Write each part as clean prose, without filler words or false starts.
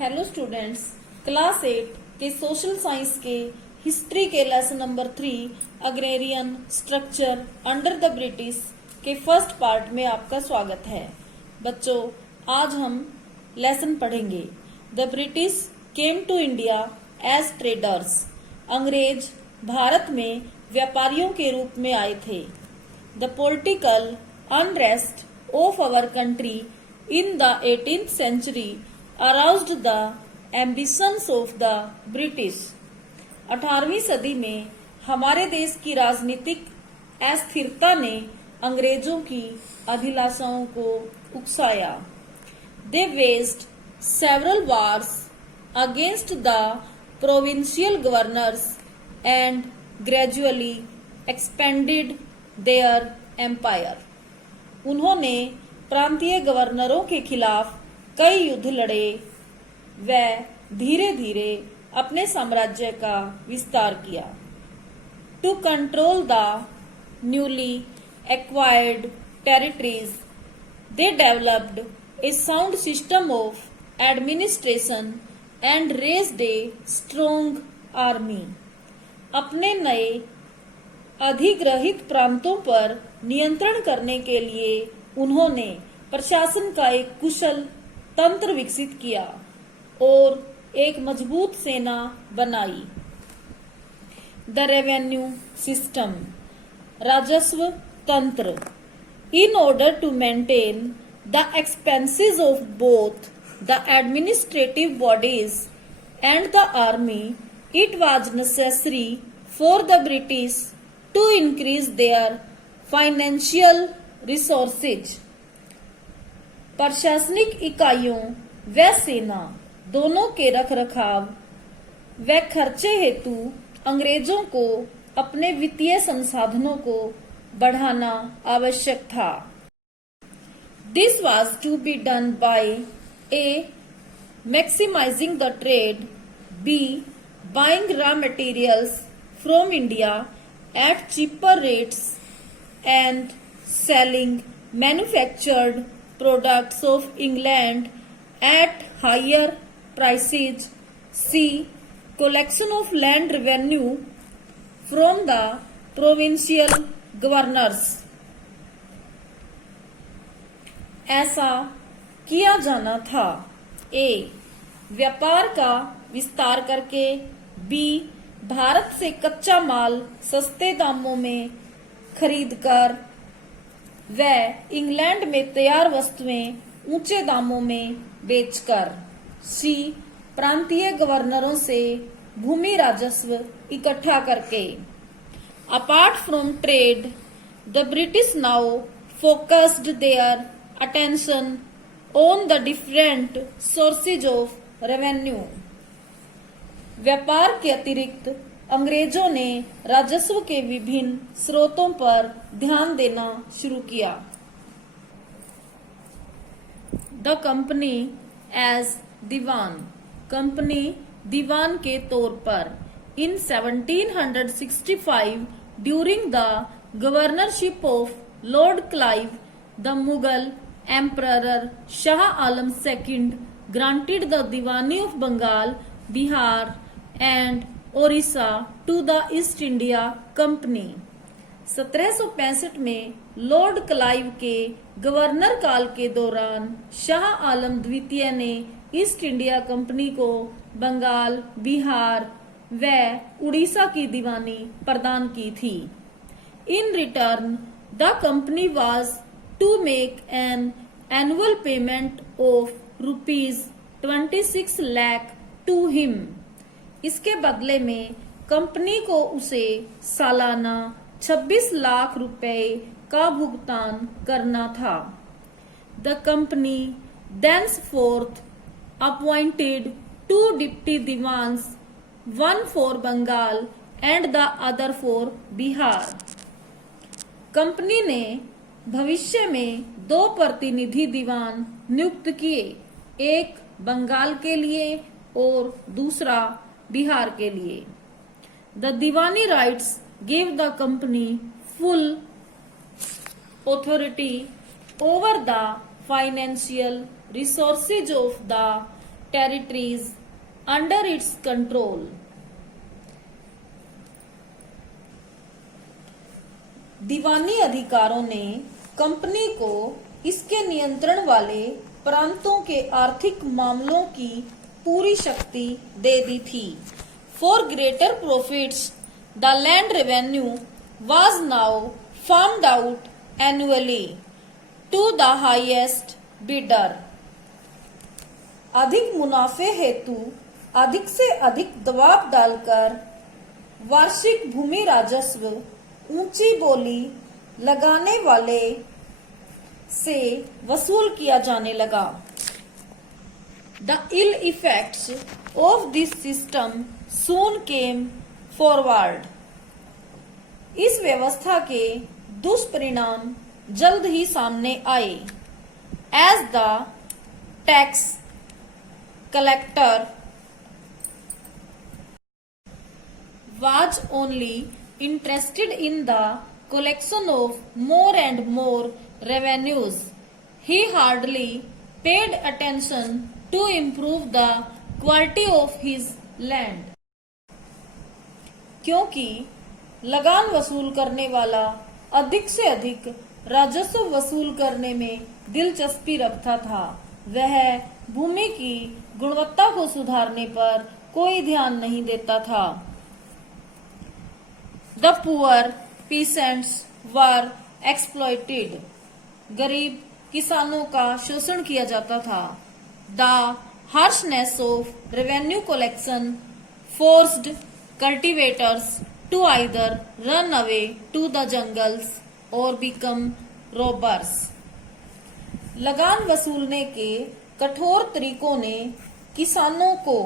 Hello students, class 8 के social science के history के lesson number 3 agrarian structure under the British के first part में आपका स्वागत है। बच्चों, आज हम लेसन पढ़ेंगे। The British came to India as traders. अंग्रेज भारत में व्यापारियों के रूप में आए थे। The political unrest of our country in the 18th century aroused the ambitions of the British। 18वीं सदी में हमारे देश की राजनीतिक अस्थिरता ने अंग्रेजों की अभिलाषाओं को उकसाया। They waged several wars against the provincial governors and gradually expanded their empire। उन्होंने प्रांतीय गवर्नरों के खिलाफ कई युद्ध लड़े। व धीरे धीरे अपने साम्राज्य का विस्तार किया। To control the newly acquired territories they developed a sound system of administration and raised a strong army. अपने नए अधिग्रहित प्रांतों पर नियंत्रण करने के लिए उन्होंने प्रशासन का एक कुशल तंत्र विकसित किया और एक मजबूत सेना बनाई। द रेवेन्यू सिस्टम, राजस्व तंत्र। In order to maintain the expenses of both the administrative bodies and the army, it was necessary for the British to increase their financial resources. प्रशासनिक इकाइयों व सेना दोनों के रखरखाव व खर्चे हेतु अंग्रेजों को अपने वित्तीय संसाधनों को बढ़ाना आवश्यक था। This was to be done by a maximising the trade, by buying raw materials from India at cheaper rates and selling manufactured products of England at higher prices, c collection of land revenue from the provincial governors। ऐसा किया जाना था। ए व्यापार का विस्तार करके, B Bharat से कच्चा माल सस्ते दामों में खरीदकर व इंग्लैंड में तैयार वस्तुएं ऊंचे दामों में बेचकर, सी प्रांतीय गवर्नरों से भूमि राजस्व इकट्ठा करके। Apart from trade, the British now focused their attention on the different sources of revenue. व्यापार के अतिरिक्त अंग्रेजों ने राजस्व के विभिन्न स्रोतों पर ध्यान देना शुरू किया। The company as Diwan, company दीवान के तौर पर। In 1765 during the governorship of Lord Clive, the Mughal emperor Shah Alam II granted the Diwani of Bengal, Bihar and Odisha to the East India Company. 1765 में लॉर्ड क्लाइव के गवर्नर काल के दौरान शाह आलम द्वितीय ने ईस्ट इंडिया कंपनी को बंगाल, बिहार व उड़ीसा की दीवानी प्रदान की थी। In return the company was to make an annual payment of ₹26 lakh to him. इसके बदले में कंपनी को उसे सालाना 26 लाख रुपए का भुगतान करना था। The company thenceforth appointed 2 deputy Diwans, one for Bengal and the other for Bihar. Company ने भविष्य में 2 प्रतिनिधि दीवान नियुक्त किए, एक बंगाल के लिए और दूसरा बिहार के लिए। The Deewani rights give the company full authority over the financial resources of the territories under its control. दीवानी अधिकारों ने कंपनी को इसके नियंत्रण वाले प्रांतों के आर्थिक मामलों की पूरी शक्ति दे दी थी। For greater profits, the land revenue was now farmed out annually to the highest bidder. अधिक मुनाफे हेतु अधिक से अधिक दबाव डालकर वार्षिक भूमि राजस्व ऊंची बोली लगाने वाले से वसूल किया जाने लगा। The ill effects of this system soon came forward. इस व्यवस्था के दुष्परिणाम जल्द ही सामने आए। As the tax collector was only interested in the collection of more and more revenues, he hardly paid attention to improve the quality of his land. क्योंकि लगान वसूल करने वाला अधिक से अधिक राजस्व वसूल करने में दिलचस्पी रखता था, वह भूमि की गुणवत्ता को सुधारने पर कोई ध्यान नहीं देता था। The poor peasants were exploited. गरीब किसानों का शोषण किया जाता था। The harshness of revenue collection forced cultivators to either run away to the jungles or become robbers. लगान वसूलने के कठोर तरीकों ने किसानों को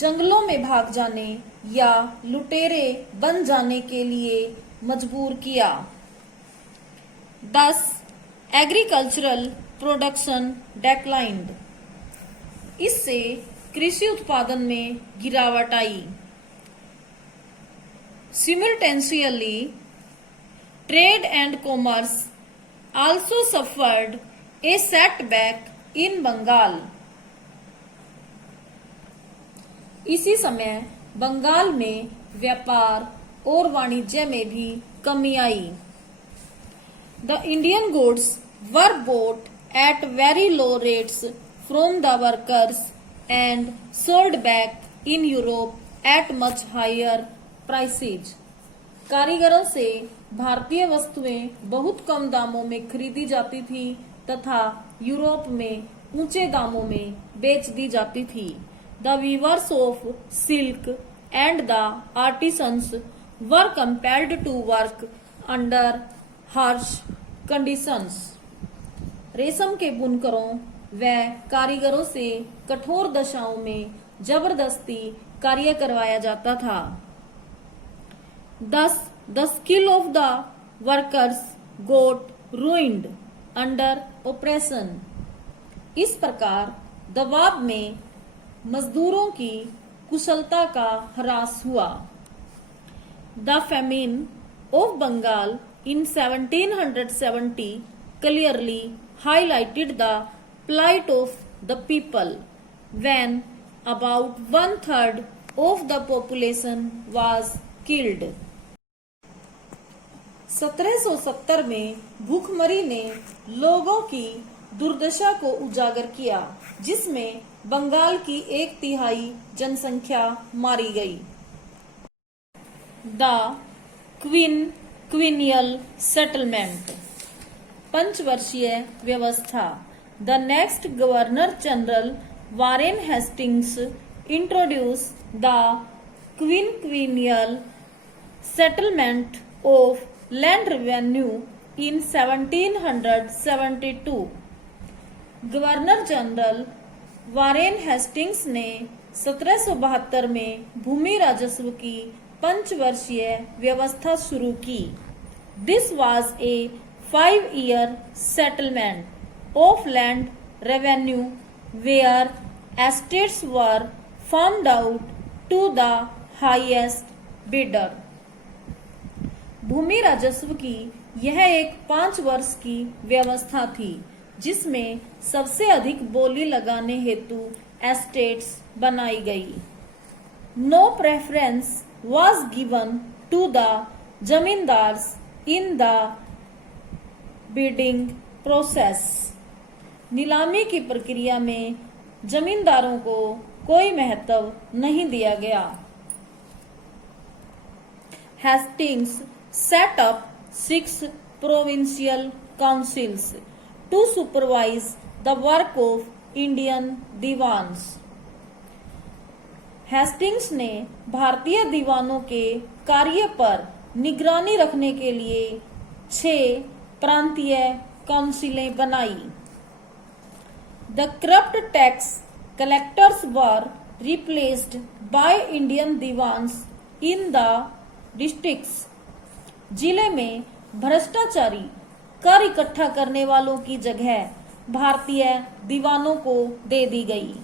जंगलों में भाग जाने या लुटेरे बन जाने के लिए मजबूर किया। Thus, agricultural production declined. इससे कृषि उत्पादन में गिरावट आई। Simultaneously, trade and commerce also suffered a setback in Bengal. इसी समय बंगाल में व्यापार और वाणिज्य में भी कमी आई। The Indian goods were bought at very low rates from the workers and sold back in Europe at much higher prices. कारीगरों से भारतीय वस्तुएं बहुत कम दामों में खरीदी जाती थी तथा यूरोप में ऊंचे दामों में बेच दी जाती थी। The weavers of silk and the artisans were compelled to work under harsh conditions. रेशम के बुनकरों व कारीगरों से कठोर दशाओं में जबरदस्ती कार्य करवाया जाता था। Thus, the skill of the workers got ruined under oppression. इस प्रकार दबाव में मजदूरों की कुशलता का ह्रास हुआ। The famine of Bengal in 1770 clearly highlighted the plight of the people when about 1/3 of the population was killed. 1770 में भूखमरी ने लोगों की दुर्दशा को उजागर किया, जिसमें बंगाल की 1/3 जनसंख्या मारी गई। द क्वीनियल सेटलमेंट, पंचवर्षीय व्यवस्था। The next governor general Warren Hastings introduce the quinquennial settlement of land revenue in 1772। Governor general Warren Hastings ने 1772 में भूमि राजस्व की पंचवर्षीय व्यवस्था शुरू की। This was a 5-year settlement of land revenue where estates were farmed out to the highest bidder. भूमि राजस्व की यह एक 5 वर्ष की व्यवस्था थी, जिसमें सबसे अधिक बोली लगाने हेतु एस्टेट्स बनाई गई। No preference was given to the zamindars in the bidding process। नीलामी की प्रक्रिया में जमींदारों को कोई महत्व नहीं दिया गया। Hastings set up 6 provincial councils to supervise the work of Indian Diwans. Hastings ने भारतीय दीवानों के कार्य पर निगरानी रखने के लिए 6 प्रांतीय काउंसिलें बनाई। The corrupt tax collectors were replaced by Indian Diwans in the districts. जिले में भ्रष्टाचारी कर इकट्ठा करने वालों की जगह भारतीय दीवानों को दे दी गई।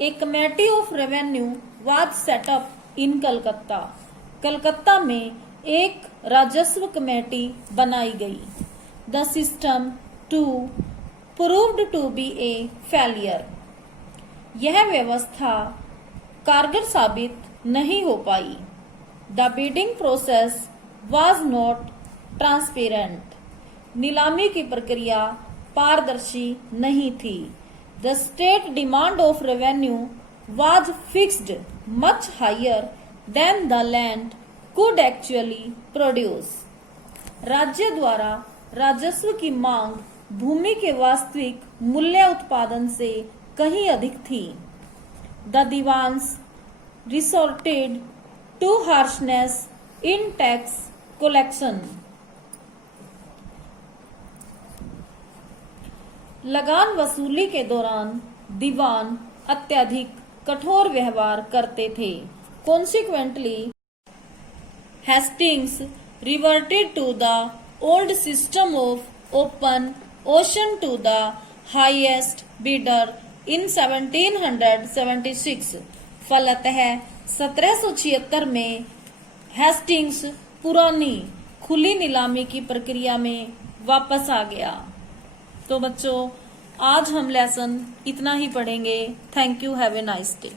A committee of revenue was set up in Calcutta. Calcutta में एक राजस्व कमेटी बनाई गई। The system too proved to be a failure. यह व्यवस्था कारगर साबित नहीं हो पाई। The bidding process was not transparent. नीलामी की प्रक्रिया पारदर्शी नहीं थी। The state demand of revenue was fixed much higher than the land could actually produce. राज्य द्वारा राजस्व की मांग भूमि के वास्तविक मूल्य उत्पादन से कहीं अधिक थी। The Diwans resorted to harshness in tax collection. लगान वसूली के दौरान दीवान अत्यधिक कठोर व्यवहार करते थे। Consequently Hastings reverted to the old system of open auction to the highest bidder in 1776। फलतः 1776 में हेस्टिंग्स पुरानी खुली नीलामी की प्रक्रिया में वापस आ गया। तो बच्चों, आज हम लेसन इतना ही पढ़ेंगे। Thank you, have a nice day.